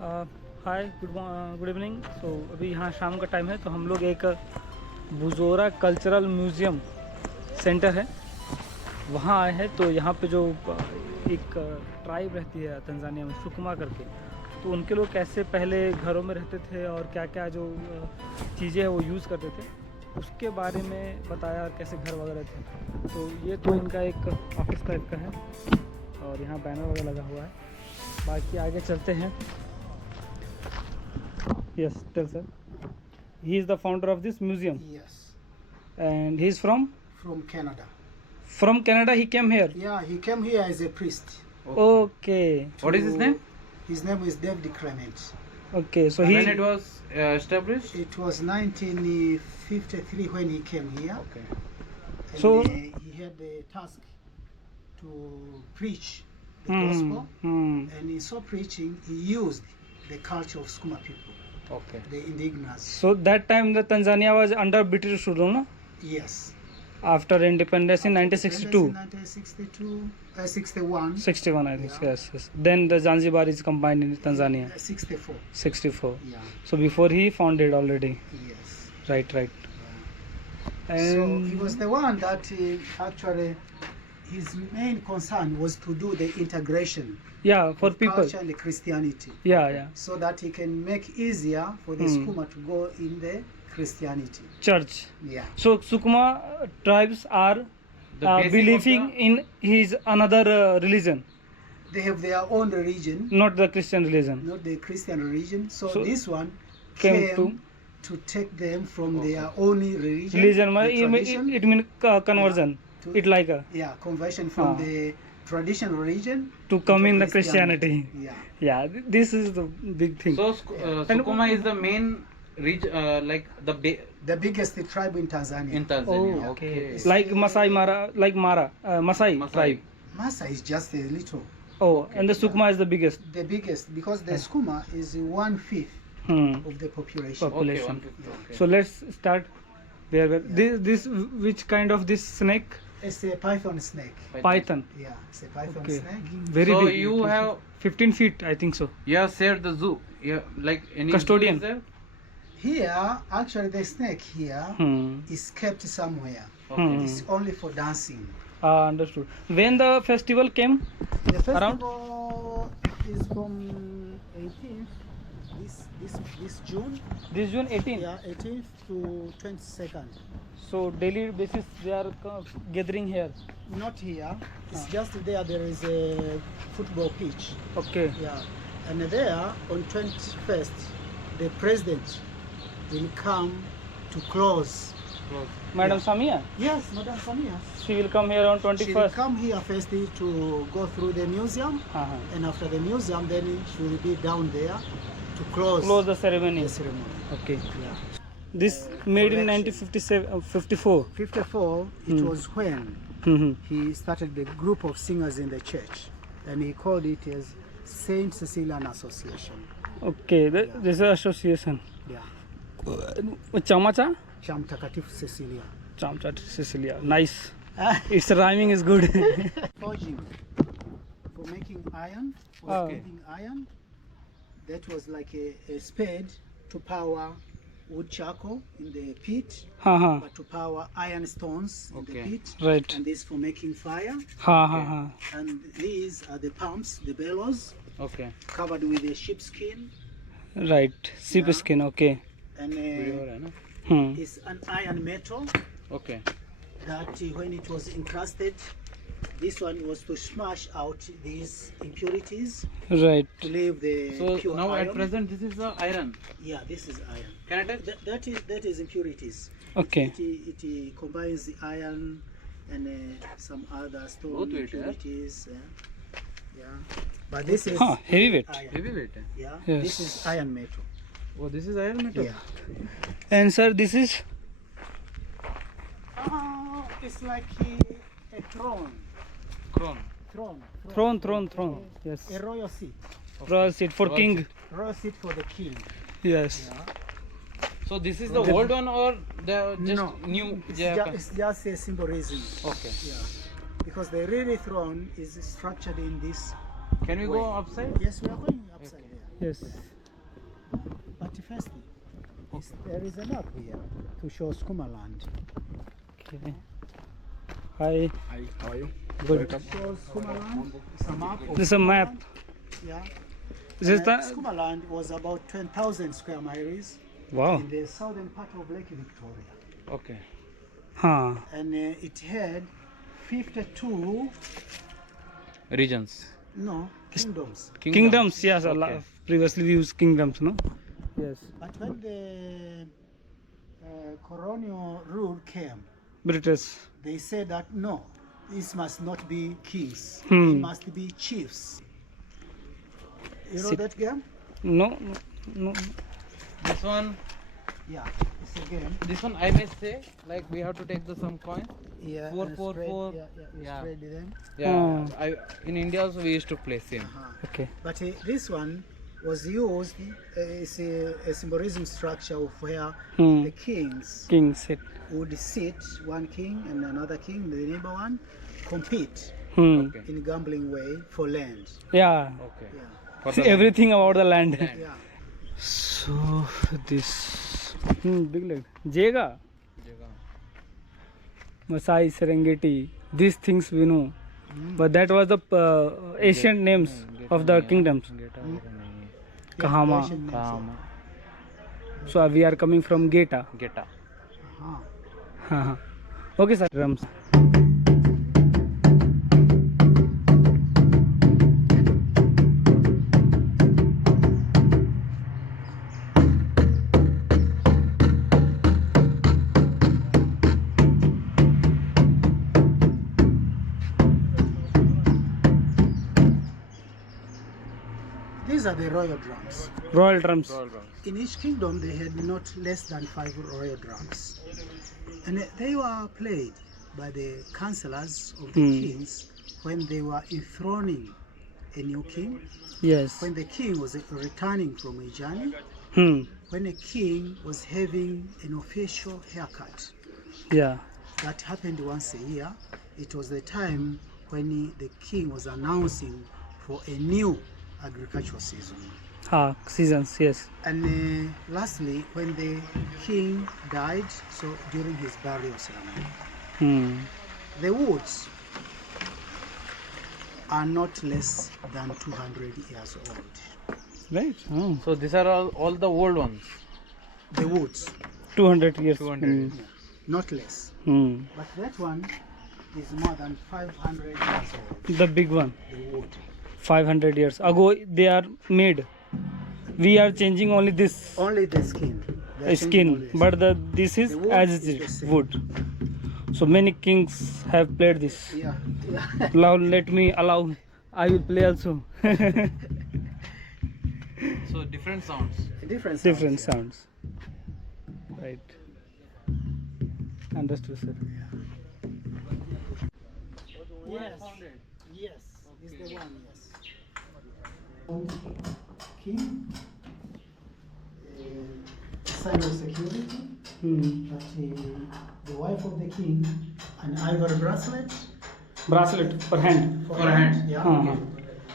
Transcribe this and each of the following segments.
Hi good evening. तो अभी यहाँ शाम का टाइम है, तो हम लोग एक बुजोरा कल्चरल म्यूज़ियम सेंटर है वहाँ आए हैं। तो यहाँ पे जो एक ट्राइब रहती है तंजानिया में, सुकमा करके, तो उनके लोग कैसे पहले घरों में रहते थे और क्या क्या जो चीज़ें हैं वो यूज़ करते थे उसके बारे में बताया, और कैसे घर वगैरह थे। तो ये तो इनका एक ऑफिस टाइप का है और यहाँ बैनर वगैरह लगा हुआ है। बाकी आगे चलते हैं। Yes, tell sir. He is the founder of this museum. Yes. And he is from? From Canada. From Canada he came here? Yeah, he came here as a priest. Okay. What is his name? His name is David Clement. Okay, so When it was established? It was 1953 when he came here. Okay. And So- he had the task to preach the gospel. And in so preaching, he used the culture of Sukuma people, Okay. the indigenous. So that time the Tanzania was under British rule, no? Yes. After independence in 1962. 1962, 61. 61 I think, Yeah. yes. Then the Zanzibar is combined in Tanzania. 64. 64. Yeah. So before he founded already. Yes. Right. So And he was the one that actually his main concern was to do the integration yeah, for of people. culture and Christianity, Yeah. so that he can make easier for the Sukuma to go in the Christianity. Church. Yeah. So Sukuma tribes are The basic believing of in his another religion, They have their own religion, not the Christian religion. not the Christian religion. So, So this one came came to take them from their own religion. Religion, the tradition, it means conversion. to- It like a conversion from Ah. the traditional religion to come into in the Christianity. Yeah. Yeah, this is the big thing. So Sukuma is the main like The biggest tribe in Tanzania. in Tanzania. Oh, Okay. like Masai Mara, like Masai tribe. Masa is just a little. Oh, and the Sukuma is the biggest The biggest, because the Sukuma is 1/5 of the population. population. Okay, 150. Okay. So let's start. Where this which kind of this snake? It's a python snake. Python. Yeah, it's a python Okay. snake. Very So big. you have 15 feet, I think so. you have shared the zoo. Yeah, like any Custodian. zoo is there? Here, actually, the snake here is kept somewhere. Okay. It's only for dancing. Understood. When the festival came? The Around? festival is from 18th, this June. This June 18. Yeah, 18th to 22nd. So daily basis they are gathering here. Not here. It's just there is a football pitch. Okay. Yeah. And there on 21st, the president will come to close. Madam Yeah. Samia, Yes, Madam Samia. she will come here on She will 21st. come here first to go through the museum, and after the museum, then she will be down there to close Close the ceremony. the ceremony. Okay. Yeah. This made in collection. 1957, 54. 54, it was when Mhm. he started the group of singers in the church, and he called it as Saint Cecilian Association. Okay, this is association. Yeah. Chamacha? Cha Mtakatifu Cecilia. Chamcha Sicilia. Nice. Its rhyming is good. Forging for making iron, for Oh. splitting iron. That was like a spade to power wood charcoal in the pit, but to power iron stones in the Okay. pit. Right. And this for making fire. Ha. And these are the pumps, the bellows, Okay. covered with a sheepskin. Right. Sheep Yeah. skin. Okay. And Bujora, no? it's an iron metal Okay. that when it was encrusted, this one was to smash out these impurities Right. to leave the So pure now iron. at present this is the iron. Yeah, this is iron. Can I touch? That is impurities. Okay. It combines the iron and some other stone Both weight, yeah? impurities. Yeah. But this is Heavy weight. iron. Heavy weight. Yeah. Yes. This is iron metal. Oh, this is iron metal. Yeah. And sir, this is It's like a throne. Crown. throne. Yes. A royal seat. Royal seat for Royal king. Royal seat for the king. Yes. Yeah. So this is the old one or the just No. new? It's just a symbolism. Okay. Yeah. Because the really throne is structured in this. Can we way. go upside? Yes, we are going upside there. Yes. firstly, there is a map here to show Sukuma land. Okay. Hi. Hi, how are you? Good. Shows Sukuma land. It's a map. Of This is a Sukuma map. land. Yeah. Is this the? Sukuma land was about 10,000 square miles Wow. in the southern part of Lake Victoria. Okay. Huh. And it had 52, Regions. no, kingdoms. Kingdoms. Yes. A lot. Okay. Previously we used kingdoms, no? Yes. But when the colonial rule came, British. they said that no, this must not be kings. Hmm. It must be chiefs. You know Sit- that game? No. No. This one, Yeah, it's a game. this one I may say, like we have to take some coins. Yeah, Four, and four, spread, four. Yeah, you Yeah. spread them. Yeah. In India also we used to play same. Okay. But this one was used as a symbolism structure of where Hmm. the kings King sit. would sit, one king and another king, the neighbor one, compete Hmm. Okay. in gambling way for land. Yeah. Okay. Yeah, For See the everything about the land. land. yeah. So this. Big leg. Jega. Masai, Serengeti. These things we know. But that was the ancient names of the kingdoms. Kahama. Asian names, Kahama. So we are coming from Geta. Geta. Uh-huh. Okay, sir. Drums. These are the royal drums. Royal drums. In each kingdom, they had not less than 5 royal drums. And they were played by the councillors of the kings when they were enthroning a new king, Yes. when the king was returning from a journey, Hmm. when a king was having an official haircut. Yeah. That happened once a year. It was the time when the king was announcing for a new agricultural season. Seasons. Yes. And lastly, when the king died, so during his burial ceremony, Hmm. the woods are not less than 200 years old. Right. Oh. So these are all the old ones. The woods, 200 years. 200. not less. Hmm. But that one is more than 500 years old, The big one. the wood. 500 years ago they are made. We are changing only this Only the skin. They are changing skin, only the but this is The wood as is it the is same. wood. So many kings have played this. skin. Yeah. Now let me allow. I will play also. So different sounds. Different sounds. Different sounds. Right. Understood, sir. Yes. Yes. Is the one, yes. King, sign of security, Hmm. but the wife of the king, an ivory bracelet Bracelet for hand. for For hand. Yeah. Uh-huh.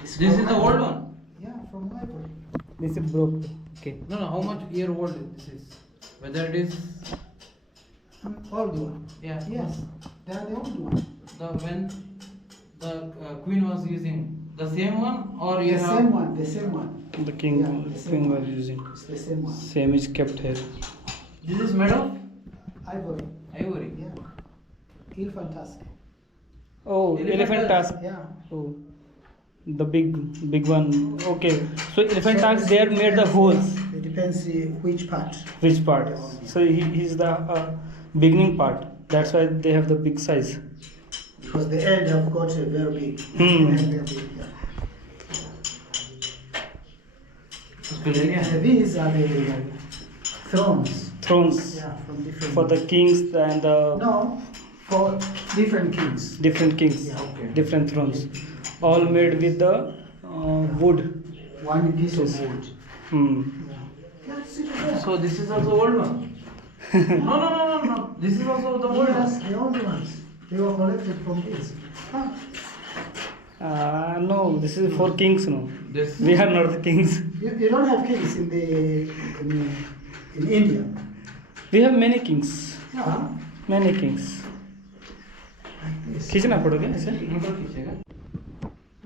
It's This is from the old one. Yeah, from ivory. This is broke. Okay. No, no. How much year old this is? Whether it is Old one. yeah. Yes, they are the old one. The when the queen was using the same one or you The have same one, the same one. The king, Yeah, the same king one. was using. It's the same one. Same is kept here. this is made of Ivory. ivory. Yeah. Elephant tusk. Oh, elephant tusk. Yeah. Oh, the big one. Okay. So elephant tusks they are made the holes. It depends which part. Which part? So he's the beginning part. That's why they have the big size. Because the end have got a very big. Hmm. Very big, yeah. Yeah. These are the thrones. Thrones Yeah, from different. for the kings and the No, for different kings. different kings, Yeah, okay. different thrones, all made with the wood. One piece of wood. Hmm. Yeah, see there. So this is also old one. No. This is also the old Yes, one. the old ones. They were collected from this. Huh. No, this is for kings. No, This we are not the kings. You don't have kings in India. We have many kings. Yeah. Many kings. खींचना पड़ोगे ऐसे?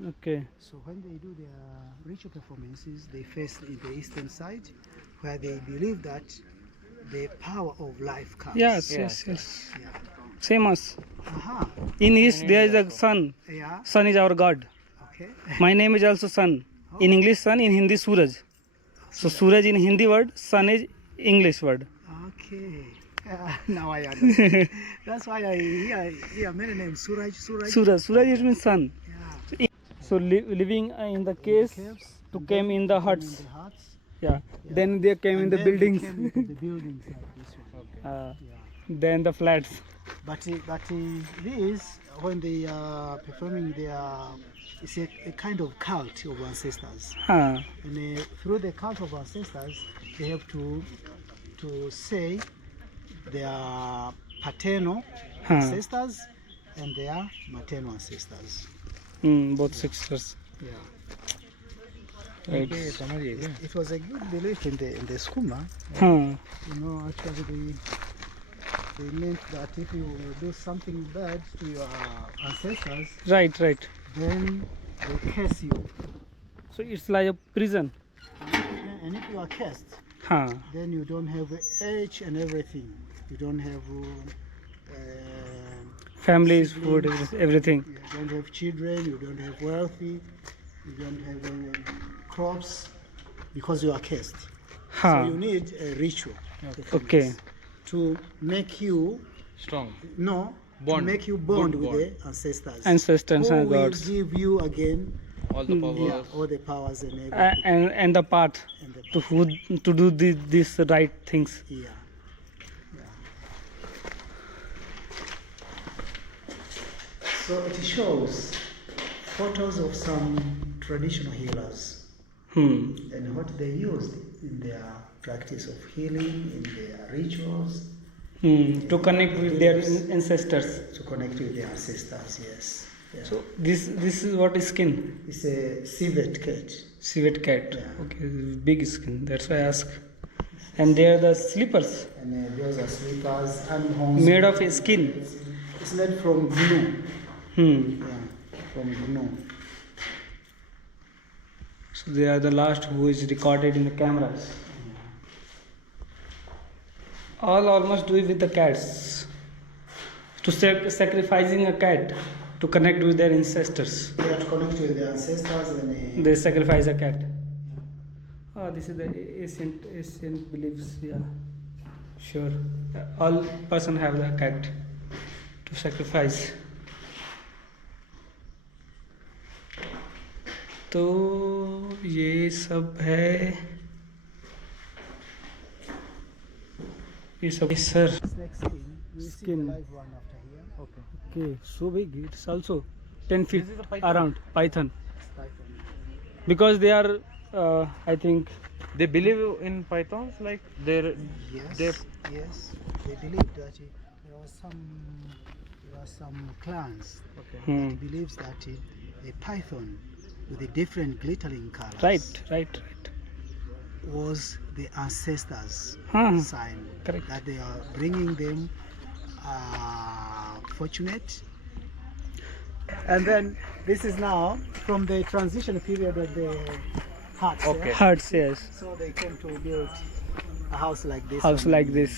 Okay. So when they do their ritual performances, they face in the eastern side, where they believe that the power of life comes. Yes, Yes, yes, yes. Yeah. Same as. Aha. In East there is a sun. Yeah. Sun is our god. Okay. My name is also Sun. In English Sun, in Hindi Suraj. So Suraj in Hindi word, Sun is English word. Okay. Now I understand. That's why I hear many names. Suraj. Suraj it means sun. Yeah. So living in the caves Caves. to came in the In huts. the huts. Yeah. Then they came in And the then they buildings. came into the buildings like this one. Uh, Yeah. then the flats. But this, when they are performing their, it's a kind of cult of ancestors. Huh. And through the cult of ancestors, they have to say their paternal ancestors and their maternal ancestors. Both sisters. Yeah. Right. It was a good belief in the Sukuma. Huh. You know, actually they meant that if you do something bad to your ancestors, Right. then they curse you. So it's like a prison. And if you are cursed, Huh. then you don't have age and everything. You don't have Families, siblings, food, everything. You don't have children. You don't have wealthy. You don't have crops because you are cursed. Huh. So you need a ritual. Okay. To make you strong. to make you bond with the ancestors. Ancestors Who and will gods. give you again All the powers. all the powers and everything. And the path And the to do these right things. Yeah. So it shows photos of some traditional healers and what they used in their practice of healing, in their rituals, To connect with their ancestors. to connect with their ancestors. Yes. Yeah. So this is what is skin? It's a civet cat. Civet cat. Yeah. Okay, big skin. That's why I ask. And they are the slippers And those are slippers and horns. made of skin. It's made from glue. Yeah, from glue. So they are the last who is recorded in the cameras. All almost do it with the cats. To sacrificing a cat to connect with their ancestors. They have to connect with their ancestors and They sacrifice a cat. Oh, this is the ancient beliefs. Yeah, sure. All person have the cat to sacrifice. तो ये सब है ये सब sir snake skin. You see the Skin. live one after here. Okay. okay so big it's also 10 feet This is a python? around python Python. because they are I think They believe in pythons, like they're Yes. they Yes. They believe that there are some clans okay. that believes that a python with a different glittering colors right was the ancestors' sign. Correct. That they are bringing them fortunate. And then this is now from the transition period of the huts. yeah? Okay. hearts yes So they came to build a house like this. House and like this.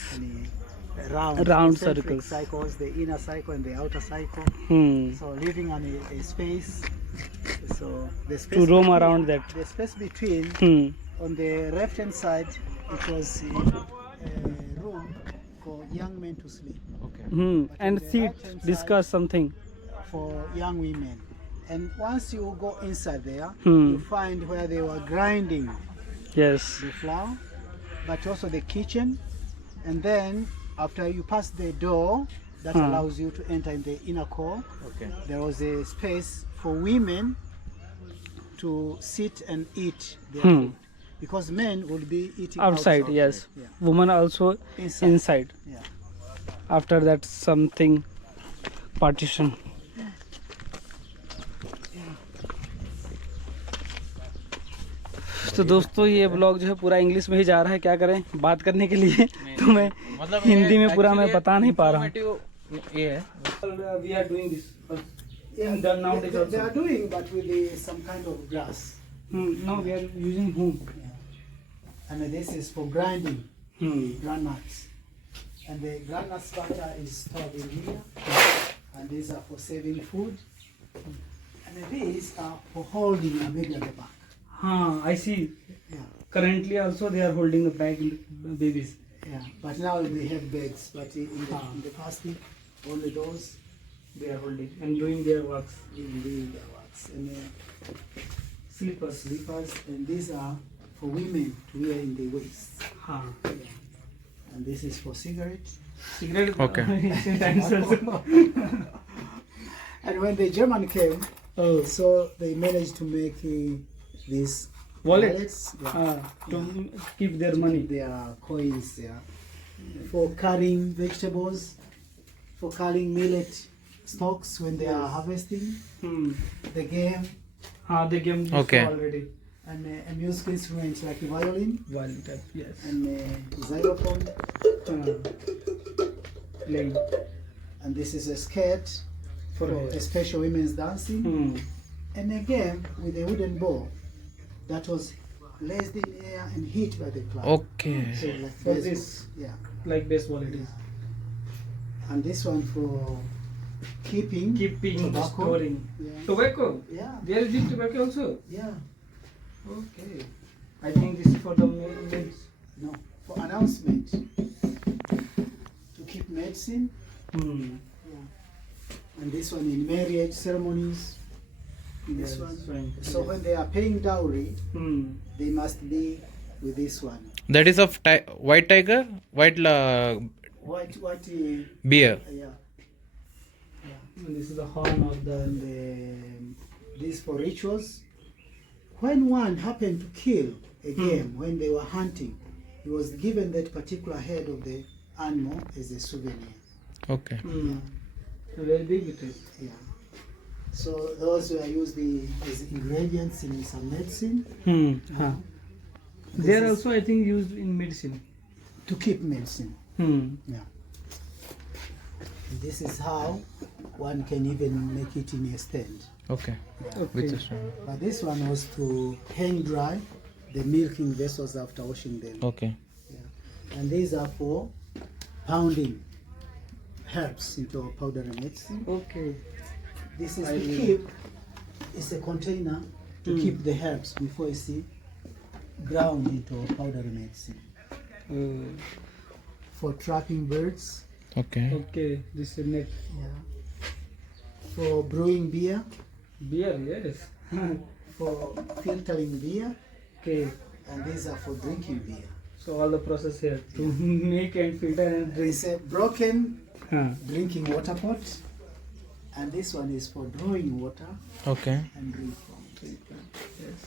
Round concentric circles. cycles, the inner cycle and the outer cycle. So living on a space. So the space to roam between- around that The space between on the left hand side, it was a room for young men to sleep, Okay. and sit discuss something for young women. And once you go inside there, Hmm. you find where they were grinding yes the flour, but also the kitchen. And then after you pass the door that allows you to enter in the inner core, Okay. there was a space for women to sit and eat their food. Because men would be eating outside yes Yeah. woman also Inside. inside Yeah. after that something partition तो दोस्तों ये blog जो है पूरा English में ही जा रहा है, क्या करें बात करने के लिए तो मैं मतलब हिंदी में पूरा मैं बता नहीं पा रहा हूँ। ये है We are doing this. Yeah, Done nowadays they also. are doing, but with some kind of grass. Now we are using whom? And this is for grinding groundnuts. And the groundnut starter is stored in here. And these are for saving food. And these are for holding a baby at the back. I see. Yeah, Currently also they are holding the bag in the babies. yeah. But now they have bags. But in the past, only those They are holding and doing their works. in the works. And Slippers. slippers. And these are for women to wear in the waist. हाँ. Yeah. And this is for cigarettes. Cigarette. Okay. And when the German came, Oh. so they managed to make these Wallets. yeah, To keep their money. their coins there for carrying vegetables, for carrying millet stalks when they are harvesting, the game, They gave this Okay. already. and a music instruments like a violin Violin type. Yes. and a xylophone. Playing. And this is a skirt for special women's dancing. And a game with a wooden ball that was raised in air and hit by the cloud. Okay. So like For baseball. this. Yeah. Like baseball it is. And this one for keeping Keeping, tobacco. storing. Yeah. Tobacco. Yeah. There is tobacco also. Yeah. Okay. I think this is for the maids. No. For announcement. To keep medicine. And this one in marriage ceremonies. This Yes, one. fine. So when they are paying dowry, they must be with this one. That is of white tiger, white What bear. yeah. And this is the horn of the. And this for rituals. When one happened to kill a game when they were hunting, he was given that particular head of the animal as a souvenir. Okay. Very big it is. Yeah. So those were used as ingredients in some medicine They are also, I think, used in medicine. to keep medicine. Yeah. And this is how one can even make it in a stand. Okay. Yeah. With Okay. this one. But this one was to hang dry the milking vessels after washing them. Okay. And these are for pounding herbs into powdery medicine. Okay. This is I to will- keep, it's a container to keep the herbs before you see ground into powdery medicine. For trapping birds, Okay. Okay. This is net. for brewing beer, Beer, yes. for filtering beer, Okay. and these are for drinking beer. So all the process here to make and filter and drink. It's a broken Huh. drinking water pot, and this one is for drawing water Okay. and drink from. Yes.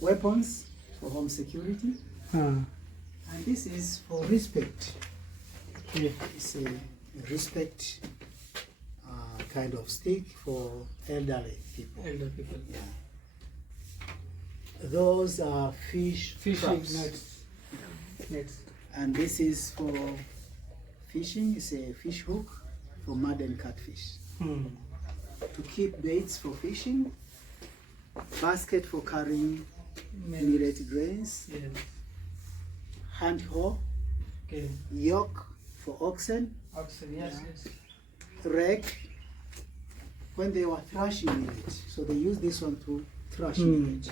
Weapons for home security, Huh. and this is for respect. Okay. It's a respect kind of stick for elderly people. Elder people. Yeah. Those are fish traps. Nets. Nets. And this is for fishing. It's a fish hook for mud and catfish. To keep baits for fishing, basket for carrying millet grains, Yes. hand hoe, Okay. yoke for oxen, Oxen. Yes. Yes. rake when they were thrashing millet. So they used this one to thrash Hmm. millet.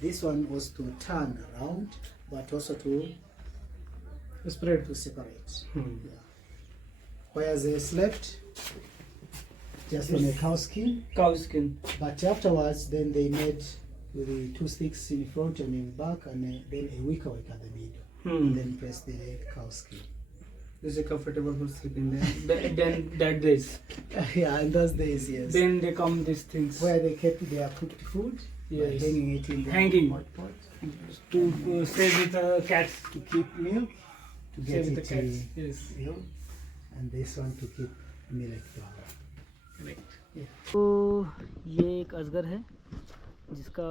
This one was to turn around, but also to Spread. separate. Hmm. Yeah. Where they slept, just on a cow skin. Cow skin. But afterwards, then they made with the two sticks in front and in back, and then a wicker wick at the middle. And then press the cow skin. This is comfortable for sleeping. Then that days. Yeah, in those days, yes. Then they come these things. Where they kept their cooked food, by Yes. hanging it in the Hanging. hot pot To stay with cats. to keep milk, to Stay get with the it cats. Yes. milk, and this one to keep millet flour. तो ये एक अजगर है जिसका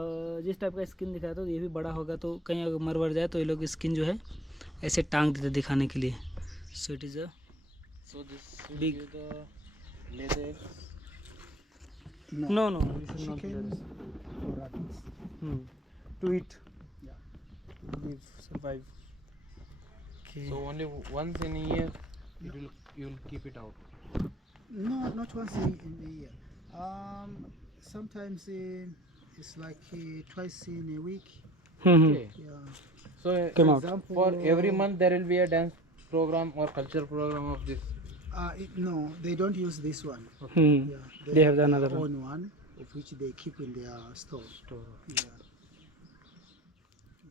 जिस type का skin दिखाया तो ये भी बड़ा होगा, तो कहीं अगर मर वर जाए तो ये लोग स्किन जो है ऐसे टांग देते दिखाने के लिए. So it is a So this will Big. give the leather. No no this is not Chickens or rabbits. To eat Yeah. live survive. Okay. So only once in a year you'll keep it out. No, not once in a year. Sometimes it's like twice in a week. Okay. Yeah. So Come for out. example, for every month there will be a dance program or culture program of this. No, they don't use this one. Yeah, They have their another one. own one, of which they keep in their store. Yeah.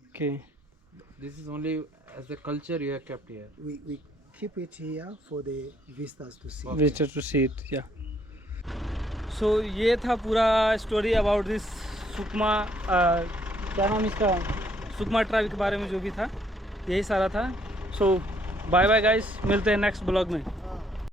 Okay. This is only as a culture you have kept here. We keep it here for the visitors to see. Okay. Visitor to see it. Yeah. So ये था पूरा story about this Sukma, क्या नाम इसका, Sukma tribe के बारे में जो भी था, यही सारा था. सो बाय बाय गाइस, मिलते हैं नेक्स्ट ब्लॉग में.